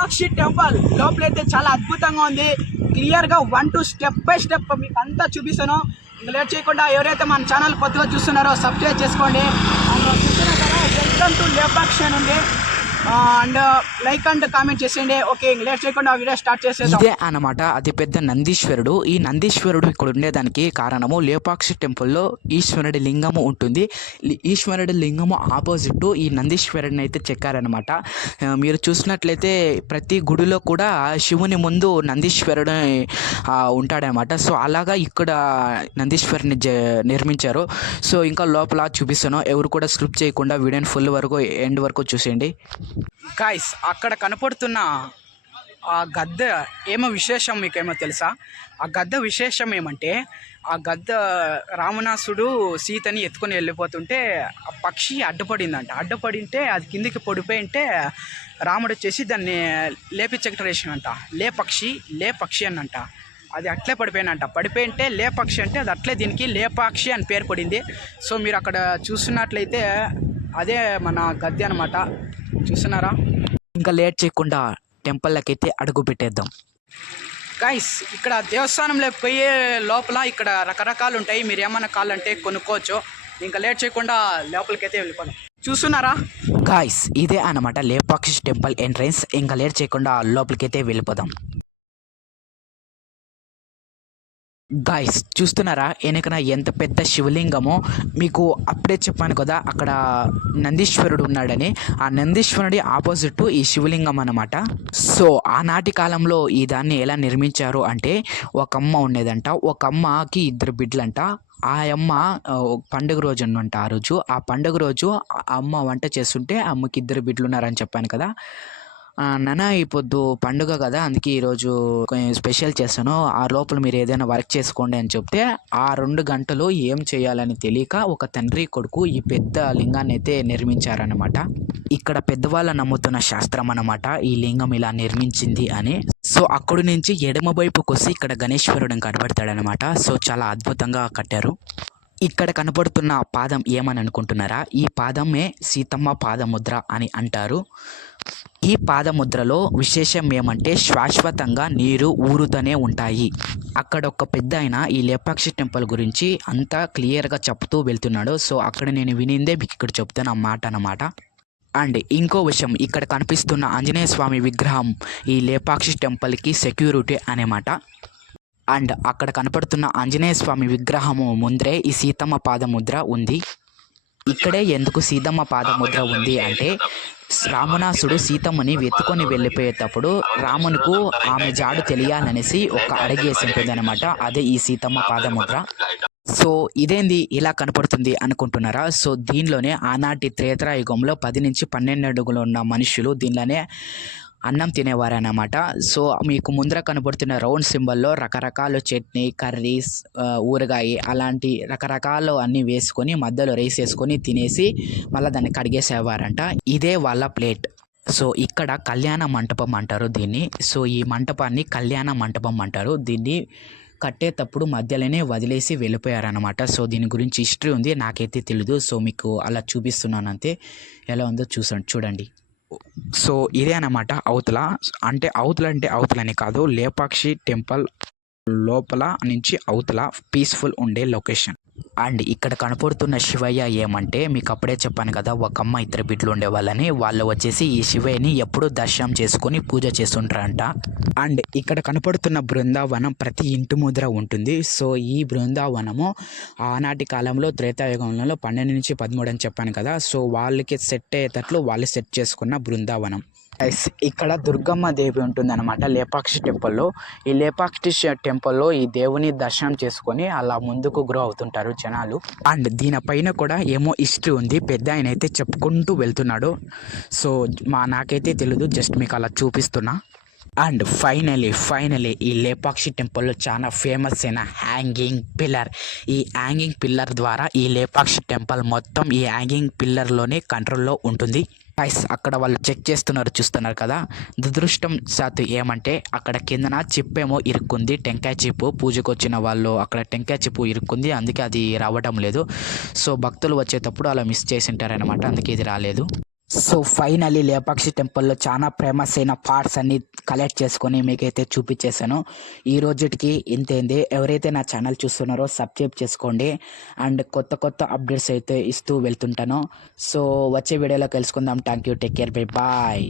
Lepakshi temple లోపలైతే చాలా అద్భుతంగా ఉంది. క్లియర్గా 1 to స్టెప్ బై స్టెప్ మీకు అంతా చూపిస్తాను. ఇంకా లేట్ చేయకుండా ఎవరైతే మన ఛానల్ కొత్తగా చూస్తున్నారో సబ్స్క్రైబ్ చేసుకోండి. వెల్కమ్ టు లేపాక్షి అని ఉంది. అండ్ లైక్ అండ్ కామెంట్ చేసేయండి. ఓకే, లేట్ చేయకుండా వీడియో స్టార్ట్ చేసేది. ఇదే అన్నమాట అతి పెద్ద నందీశ్వరుడు. ఈ నందీశ్వరుడు ఇక్కడ ఉండేదానికి కారణము లేపాక్షి టెంపుల్లో ఈశ్వరుడి లింగము ఉంటుంది. ఈశ్వరుడి లింగము ఆపోజిట్ ఈ నందీశ్వరుడిని అయితే చెక్కారనమాట. మీరు చూసినట్లయితే ప్రతి గుడిలో కూడా శివుని ముందు నందీశ్వరుడు ఉంటాడనమాట. సో అలాగా ఇక్కడ నందీశ్వరుని నిర్మించారు. సో ఇంకా లోపల చూపిస్తాను. ఎవరు కూడా స్లిప్ చేయకుండా వీడియోని ఫుల్ వరకు ఎండ్ వరకు చూసేయండి. గాయ్స్, అక్కడ కనపడుతున్న ఆ గద్ద ఏమో విశేషం మీకేమో తెలుసా? ఆ గద్ద విశేషం ఏమంటే, ఆ గద్ద రావణాసుడు సీతని ఎత్తుకొని వెళ్ళిపోతుంటే ఆ పక్షి అడ్డుపడిందంట. అడ్డుపడింటే అది కిందికి పడిపోయింటే రాముడు వచ్చేసి దాన్ని లేపించగటరేసినంట. లేపక్షి అనంట. అది అట్లే పడిపోయినంట. పడిపోయింటే లేపక్షి అంటే అది అట్లే దీనికి లేపాక్షి అని పేరు పడింది. సో మీరు అక్కడ చూస్తున్నట్లయితే అదే మన గద్దె అనమాట. చూస్తున్నారా? ఇంకా లేట్ చేయకుండా టెంపుల్లోకి అయితే అడుగు పెట్టేద్దాం. గైస్, ఇక్కడ దేవస్థానంలోకి పోయే లోపల ఇక్కడ రకరకాలు ఉంటాయి. మీరు ఏమన్నా కావాలంటే కొనుక్కోవచ్చు. ఇంకా లేట్ చేయకుండా లోపలికైతే వెళ్ళిపోదాం. చూస్తున్నారా గాయ్స్? ఇదే అన్నమాట లేపాక్షి టెంపుల్ ఎంట్రన్స్. ఇంకా లేట్ చేయకుండా లోపలికైతే వెళ్ళిపోదాం. గాయ్స్, చూస్తున్నారా వెనకన ఎంత పెద్ద శివలింగమో? మీకు అప్పుడే చెప్పాను కదా అక్కడ నందీశ్వరుడు ఉన్నాడని. ఆ నందీశ్వరుడి ఆపోజిట్ ఈ శివలింగం అన్నమాట. సో ఆనాటి కాలంలో ఈ దాన్ని ఎలా నిర్మించారు అంటే, ఒక అమ్మ ఉండేదంట. ఒక అమ్మకి 2 బిడ్డలంట. ఆ అమ్మ పండుగ రోజు అన్నంట. ఆ పండుగ రోజు అమ్మ వంట చేస్తుంటే అమ్మకి 2 బిడ్డలు ఉన్నారని చెప్పాను కదా. నాన్న ఈ పొద్దు పండుగ కదా, అందుకే ఈరోజు స్పెషల్ చేస్తాను, ఆ లోపల మీరు ఏదైనా వర్క్ చేసుకోండి అని చెప్తే ఆ 2 గంటలు ఏం చేయాలని తెలియక ఒక తండ్రి కొడుకు ఈ పెద్ద లింగాన్ని అయితే నిర్మించారనమాట. ఇక్కడ పెద్దవాళ్ళ నమ్ముతున్న శాస్త్రం అన్నమాట ఈ లింగం ఇలా నిర్మించింది అని. సో అక్కడి నుంచి ఎడమ వైపుకి వస్తే ఇక్కడ గణేశ్వరుడు కనబడతాడనమాట. సో చాలా అద్భుతంగా కట్టారు. ఇక్కడ కనపడుతున్న పాదం ఏమని అనుకుంటున్నారా? ఈ పాదమే సీతమ్మ పాదముద్ర అని అంటారు. ఈ పాదముద్రలో విశేషం ఏమంటే శాశ్వతంగా నీరు ఊరుతూనే ఉంటాయి. అక్కడ ఒక పెద్ద ఆయన ఈ లేపాక్షి టెంపుల్ గురించి అంతా క్లియర్గా చెప్తూ వెళ్తున్నాడు. సో అక్కడ నేను వినిందే మీకు ఇక్కడ చెప్తాను అన్నమాట అన్నమాట. అండ్ ఇంకో విషయం, ఇక్కడ కనిపిస్తున్న ఆంజనేయ స్వామి విగ్రహం ఈ లేపాక్షి టెంపుల్కి సెక్యూరిటీ అనేమాట. అండ్ అక్కడ కనపడుతున్న ఆంజనేయ స్వామి విగ్రహము ముందరే ఈ సీతమ్మ పాదముద్ర ఉంది. ఇక్కడే ఎందుకు సీతమ్మ పాదముద్ర ఉంది అంటే, రావణాసుడు సీతమ్మని వెతుకొని వెళ్ళిపోయేటప్పుడు రామునికు ఆమె జాడు తెలియాలనేసి ఒక అడిగేసి ఉంటుంది అనమాట. అదే ఈ సీతమ్మ పాదముద్ర. సో ఇదేంది ఇలా కనపడుతుంది అనుకుంటున్నారా? సో దీనిలోనే ఆనాటి త్రేతాయుగంలో 10 నుంచి 12 అడుగులు ఉన్న మనుషులు దీనిలోనే అన్నం తినేవారన్నమాట. సో మీకు ముందర కనబడుతున్న రౌండ్ సింబల్లో రకరకాల చట్నీ, కర్రీస్, ఊరగాయ అలాంటి రకరకాలు అన్నీ వేసుకొని మధ్యలో రైస్ వేసుకొని తినేసి మళ్ళీ దాన్ని కడిగేసేవారంట. ఇదే వాళ్ళ ప్లేట్. సో ఇక్కడ కళ్యాణ మంటపం అంటారు దీన్ని. సో ఈ మంటపాన్ని కళ్యాణ మంటపం అంటారు. దీన్ని కట్టేటప్పుడు మధ్యలోనే వదిలేసి వెళ్ళిపోయారనమాట. సో దీని గురించి హిస్టరీ ఉంది, నాకైతే తెలీదు. సో మీకు అలా చూపిస్తున్నాను అంతే. ఎలా ఉందో చూడండి. సో ఇదే అన్నమాట అవతల. అంటే అవతలని కాదు, లేపాక్షి టెంపుల్ లోపల నుంచి అవతల పీస్ఫుల్ ఉండే లొకేషన్. అండ్ ఇక్కడ కనపడుతున్న శివయ్య ఏమంటే, మీకు అప్పుడే చెప్పాను కదా ఒక అమ్మ 2 బిడ్డలు ఉండేవాళ్ళని. వాళ్ళు వచ్చేసి ఈ శివయ్యని ఎప్పుడూ దర్శనం చేసుకొని పూజ చేస్తుంటారంట. అండ్ ఇక్కడ కనపడుతున్న బృందావనం ప్రతి ఇంటి ముద్ర ఉంటుంది. సో ఈ బృందావనము ఆనాటి కాలంలో త్రేతాయుగంలో 12 నుంచి 13 అని చెప్పాను కదా. సో వాళ్ళకి సెట్ అయ్యేటట్లు వాళ్ళు సెట్ చేసుకున్న బృందావనం. ఇక్కడ దుర్గమ్మ దేవి ఉంటుంది అనమాట లేపాక్షి టెంపుల్లో. ఈ లేపాక్షి టెంపుల్లో ఈ దేవుని దర్శనం చేసుకొని అలా ముందుకు గ్రో అవుతుంటారు జనాలు. అండ్ దీనిపైన కూడా ఏమో హిస్టరీ ఉంది, పెద్ద ఆయన అయితే చెప్పుకుంటూ వెళ్తున్నాడు. సో నాకైతే తెలియదు, జస్ట్ మీకు అలా చూపిస్తున్నా. అండ్ ఫైనలీ ఈ లేపాక్షి టెంపుల్లో చాలా ఫేమస్ అయిన హ్యాంగింగ్ పిల్లర్. ఈ హ్యాంగింగ్ పిల్లర్ ద్వారా ఈ లేపాక్షి టెంపుల్ మొత్తం ఈ హ్యాంగింగ్ పిల్లర్లోనే కంట్రోల్లో ఉంటుంది. అక్కడ వాళ్ళు చెక్ చేస్తున్నారు, చూస్తున్నారు కదా. దురదృష్టం శాతం ఏమంటే అక్కడ కిందన చిప్పేమో ఇరుక్కుంది, టెంకాయ చిప్పు. పూజకు వచ్చిన వాళ్ళు అక్కడ టెంకాయ చిప్పు ఇరుక్కుంది, అందుకే అది రావడం లేదు. సో భక్తులు వచ్చేటప్పుడు అలా మిస్ చేసి ఉంటారనమాట, అందుకే ఇది రాలేదు. సో ఫైనలీ లేపాక్షి టెంపుల్లో చాలా ఫేమస్ అయిన పార్ట్స్ అన్ని కలెక్ట్ చేసుకొని మీకైతే చూపించేశాను. ఈ రోజుటికి ఇంతేంది. ఎవరైతే నా ఛానల్ చూస్తున్నారో సబ్స్క్రైబ్ చేసుకోండి అండ్ కొత్త కొత్త అప్డేట్స్ అయితే ఇస్తూ వెళ్తుంటాను. సో వచ్చే వీడియోలో కలుసుకుందాం. Thank you, take care, bye bye.